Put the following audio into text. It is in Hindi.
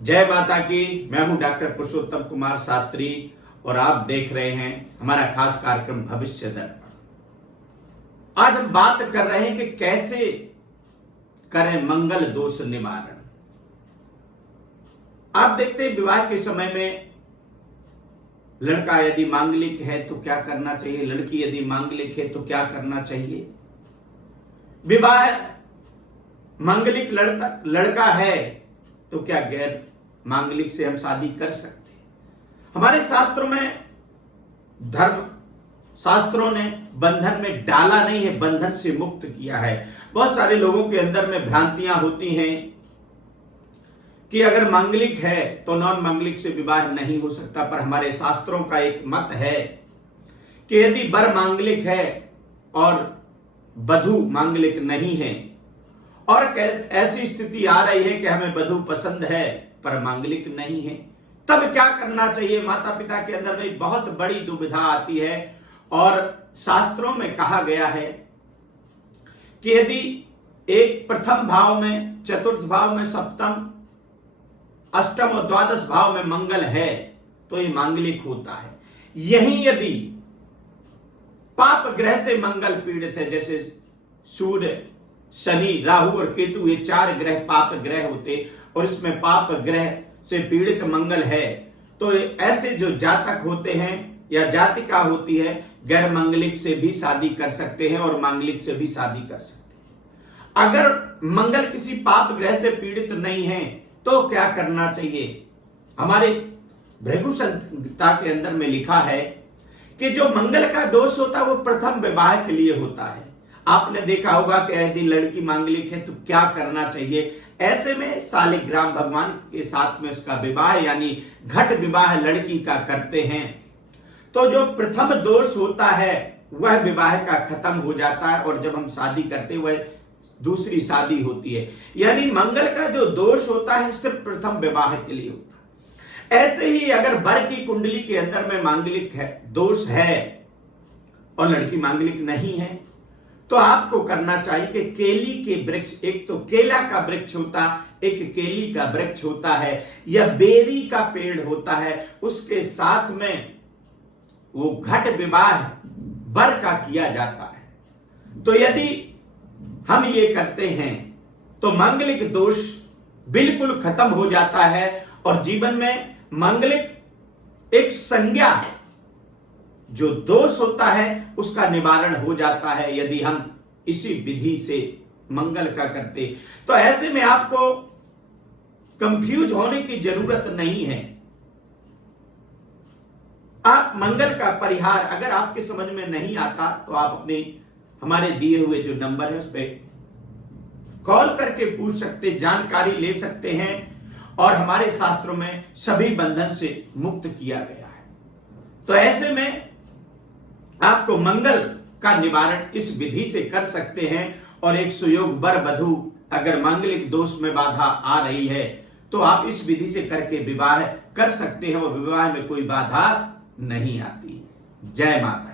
जय माता की। मैं हूं डॉक्टर पुरुषोत्तम कुमार शास्त्री और आप देख रहे हैं हमारा खास कार्यक्रम भविष्य दर्पण। आज हम बात कर रहे हैं कि कैसे करें मंगल दोष निवारण। आप देखते हैं विवाह के समय में लड़का यदि मांगलिक है तो क्या करना चाहिए, लड़की यदि मांगलिक है तो क्या करना चाहिए। विवाह मांगलिक लड़का है तो क्या गैर मांगलिक से हम शादी कर सकते हैं। हमारे शास्त्रों में, धर्म शास्त्रों ने बंधन में डाला नहीं है, बंधन से मुक्त किया है। बहुत सारे लोगों के अंदर में भ्रांतियां होती हैं कि अगर मांगलिक है तो नॉन मांगलिक से विवाह नहीं हो सकता, पर हमारे शास्त्रों का एक मत है कि यदि वर मांगलिक है और वधू मांगलिक नहीं है और ऐसी स्थिति आ रही है कि हमें वधू पसंद है पर मांगलिक नहीं है, तब क्या करना चाहिए। माता पिता के अंदर में बहुत बड़ी दुविधा आती है और शास्त्रों में कहा गया है कि यदि एक प्रथम भाव में, चतुर्थ भाव में, सप्तम, अष्टम और द्वादश भाव में मंगल है तो ये मांगलिक होता है। यही यदि पाप ग्रह से मंगल पीड़ित है, जैसे सूर्य, शनि, राहु और केतु, ये चार ग्रह पाप ग्रह होते और इसमें पाप ग्रह से पीड़ित मंगल है, तो ऐसे जो जातक होते हैं या जातिका होती है, गैर मांगलिक से भी शादी कर सकते हैं और मांगलिक से भी शादी कर सकते हैं। अगर मंगल किसी पाप ग्रह से पीड़ित नहीं है तो क्या करना चाहिए। हमारे भृगु संहिता के अंदर में लिखा है कि जो मंगल का दोष होता है वो प्रथम विवाह के लिए होता है। आपने देखा होगा कि यदि लड़की मांगलिक है तो क्या करना चाहिए। ऐसे में शालिग्राम भगवान के साथ में उसका विवाह यानी घट विवाह लड़की का करते हैं, तो जो प्रथम दोष होता है वह विवाह का खत्म हो जाता है और जब हम शादी करते हैं वह दूसरी शादी होती है। यानी मंगल का जो दोष होता है सिर्फ प्रथम विवाह के लिए होता है। ऐसे ही अगर वर की कुंडली के अंदर में मांगलिक है, दोष है और लड़की मांगलिक नहीं है, तो आपको करना चाहिए कि केली के वृक्ष, एक तो केला का वृक्ष होता, एक केली का वृक्ष होता है या बेरी का पेड़ होता है, उसके साथ में वो घट विवाह वर का किया जाता है। तो यदि हम ये करते हैं तो मांगलिक दोष बिल्कुल खत्म हो जाता है और जीवन में मांगलिक एक संज्ञा जो दोष होता है उसका निवारण हो जाता है यदि हम इसी विधि से मंगल का करते। तो ऐसे में आपको कंफ्यूज होने की जरूरत नहीं है। आप मंगल का परिहार अगर आपके समझ में नहीं आता तो आप अपने हमारे दिए हुए जो नंबर है उस पर कॉल करके पूछ सकते, जानकारी ले सकते हैं और हमारे शास्त्रों में सभी बंधन से मुक्त किया गया है। तो ऐसे में आपको मंगल का निवारण इस विधि से कर सकते हैं और एक सुयोग वर वधू अगर मांगलिक दोष में बाधा आ रही है तो आप इस विधि से करके विवाह कर सकते हैं और विवाह में कोई बाधा नहीं आती। जय माता।